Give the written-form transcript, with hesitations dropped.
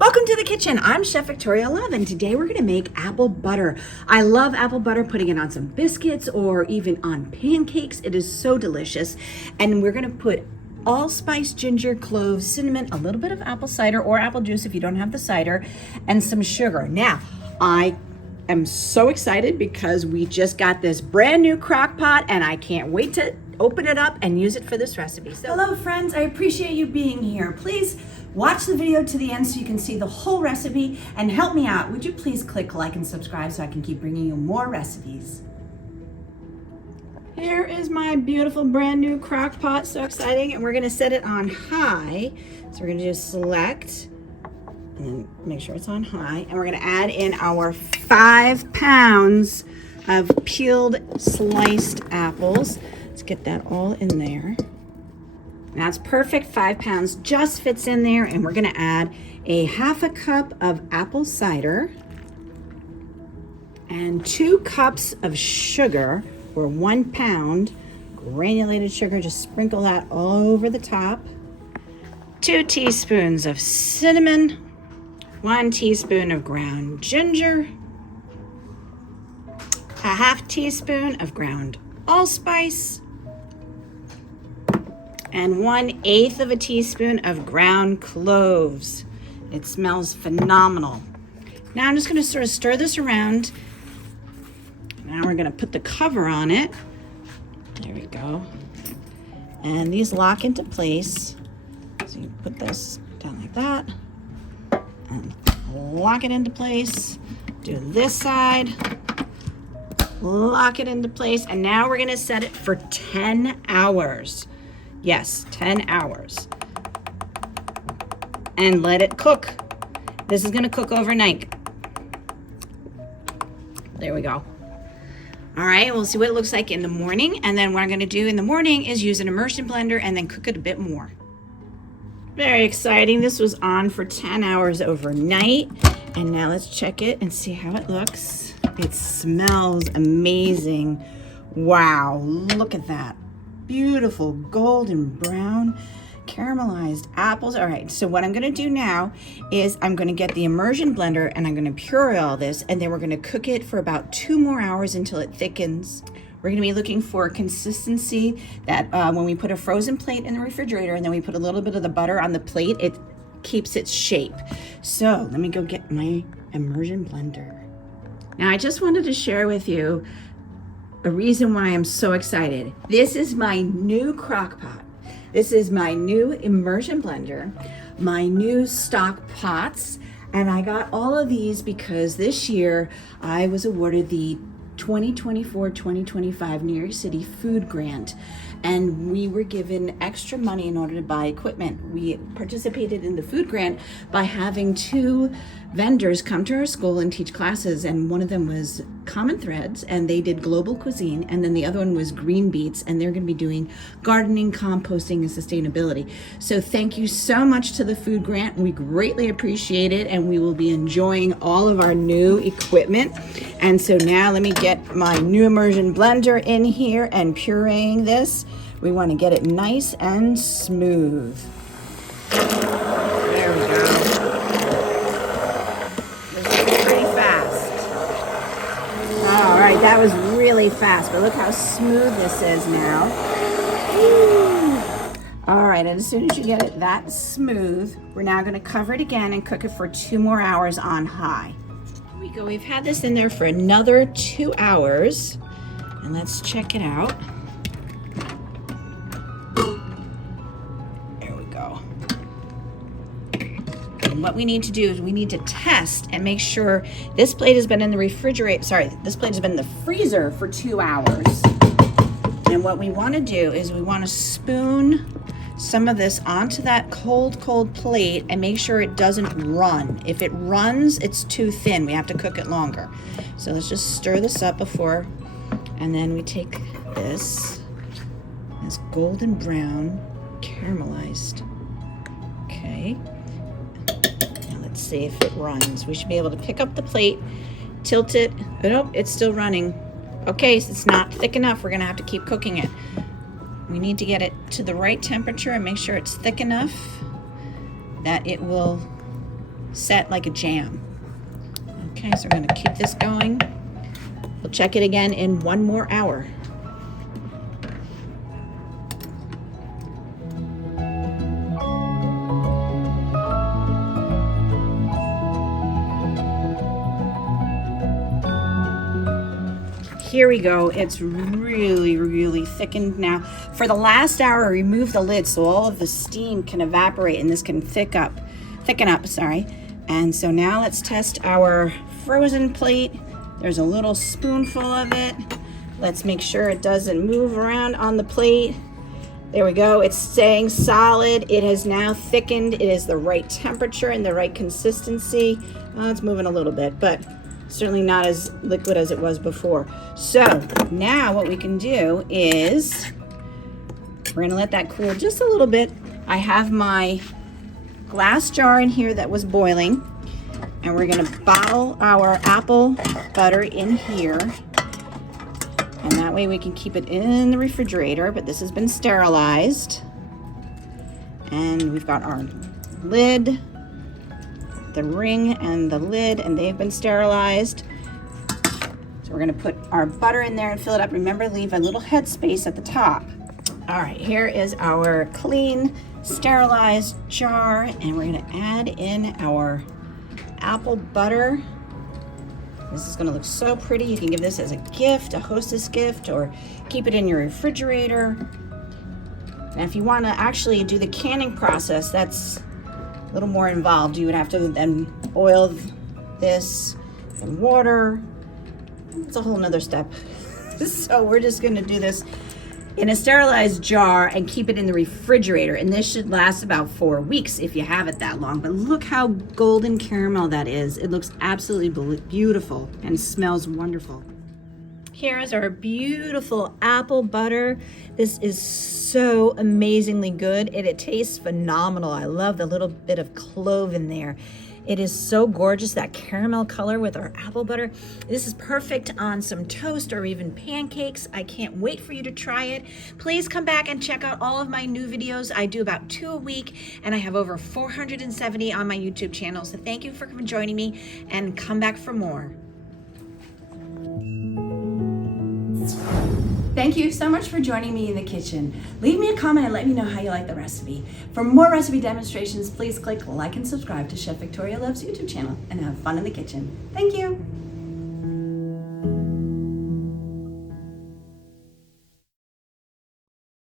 Welcome to the kitchen. I'm Chef Victoria Love, and today we're gonna make apple butter. I love apple butter, putting it on some biscuits or even on pancakes. It is so delicious. And we're gonna put allspice, ginger, cloves, cinnamon, a little bit of apple cider or apple juice if you don't have the cider, and some sugar. Now, I am so excited because we just got this brand new crock pot and I can't wait to open it up and use it for this recipe. So, hello friends, I appreciate you being here. Please watch the video to the end so you can see the whole recipe and help me out. Would you please click like and subscribe so I can keep bringing you more recipes. Here is my beautiful brand new crock pot, so exciting, and we're gonna set it on high. So we're gonna just select and then make sure it's on high, and we're gonna add in our 5 pounds of peeled sliced apples. Let's get that all in there. That's perfect, 5 pounds just fits in there, and we're gonna add a 1/2 cup of apple cider and 2 cups of sugar, or 1 pound granulated sugar. Just sprinkle that all over the top. 2 teaspoons of cinnamon, 1 teaspoon of ground ginger, a 1/2 teaspoon of ground allspice, and 1/8 of a teaspoon of ground cloves. It smells phenomenal. Now I'm just gonna sort of stir this around. Now we're gonna put the cover on it. There we go. And these lock into place. So you put this down like that and lock it into place. Do this side, lock it into place, and now we're gonna set it for 10 hours. Yes, 10 hours. And let it cook. This is gonna cook overnight. There we go. All right, we'll see what it looks like in the morning. And then what I'm gonna do in the morning is use an immersion blender and then cook it a bit more. Very exciting. This was on for 10 hours overnight. And now let's check it and see how it looks. It smells amazing. Wow, look at that. Beautiful golden brown caramelized apples. All right, so what I'm gonna do now is I'm gonna get the immersion blender and I'm gonna puree all this, and then we're gonna cook it for about 2 more hours until it thickens. We're gonna be looking for consistency that when we put a frozen plate in the refrigerator and then we put a little bit of the butter on the plate, it keeps its shape. So let me go get my immersion blender. Now I just wanted to share with you a reason why I'm so excited. This is my new crock pot. This is my new immersion blender, my new stock pots, and I got all of these because this year I was awarded the 2024-2025 New York City Food Grant, and we were given extra money in order to buy equipment. We participated in the food grant by having 2 vendors come to our school and teach classes, and one of them was Common Threads, and they did global cuisine, and then the other one was Green Beets, and they're going to be doing gardening, composting, and sustainability. So thank you so much to the food grant. We greatly appreciate it, and we will be enjoying all of our new equipment. And so now let me get my new immersion blender in here and pureeing this. We want to get it nice and smooth. There we go. All right, that was really fast, but look how smooth this is now. Woo. All right, and as soon as you get it that smooth, we're now gonna cover it again and cook it for 2 more hours on high. Here we go, we've had this in there for another 2 hours, and let's check it out. There we go. And what we need to do is we need to test and make sure this plate has been in the this plate has been in the freezer for 2 hours. And what we want to do is we want to spoon some of this onto that cold plate and make sure it doesn't run. If it runs, it's too thin. We have to cook it longer. So let's just stir this up before, and then we take this golden brown caramelized. Okay. Let's see if it runs. We should be able to pick up the plate, tilt it. Oh, nope, it's still running. Okay, so it's not thick enough. We're gonna have to keep cooking it. We need to get it to the right temperature and make sure it's thick enough that it will set like a jam. Okay, so we're gonna keep this going. We'll check it again in 1 more hour. Here we go. It's really, really thickened now. For the last hour, I removed the lid so all of the steam can evaporate and this can thicken up, sorry. And so now let's test our frozen plate. There's a little spoonful of it. Let's make sure it doesn't move around on the plate. There we go. It's staying solid. It has now thickened. It is the right temperature and the right consistency. It's moving a little bit, but certainly not as liquid as it was before. So now what we can do is we're gonna let that cool just a little bit. I have my glass jar in here that was boiling, and we're gonna bottle our apple butter in here. And that way we can keep it in the refrigerator, but this has been sterilized. And we've got our lid, the ring and the lid, and they've been sterilized. So we're gonna put our butter in there and fill it up. Remember, leave a little head space at the top. All right, here is our clean, sterilized jar, and we're gonna add in our apple butter. This is gonna look so pretty. You can give this as a gift, a hostess gift, or keep it in your refrigerator. And if you wanna actually do the canning process, that's a little more involved. You would have to then oil this in water. It's a whole nother step. So we're just gonna do this in a sterilized jar and keep it in the refrigerator. And this should last about 4 weeks if you have it that long. But look how golden caramel that is. It looks absolutely beautiful and smells wonderful. Here is our beautiful apple butter. This is so amazingly good, and it tastes phenomenal. I love the little bit of clove in there. It is so gorgeous, that caramel color with our apple butter. This is perfect on some toast or even pancakes. I can't wait for you to try it. Please come back and check out all of my new videos. I do about 2 a week, and I have over 470 on my YouTube channel. So thank you for joining me, and come back for more. Thank you so much for joining me in the kitchen. Leave me a comment and let me know how you like the recipe. For more recipe demonstrations, please click like and subscribe to Chef Victoria Loves YouTube channel and have fun in the kitchen. Thank you.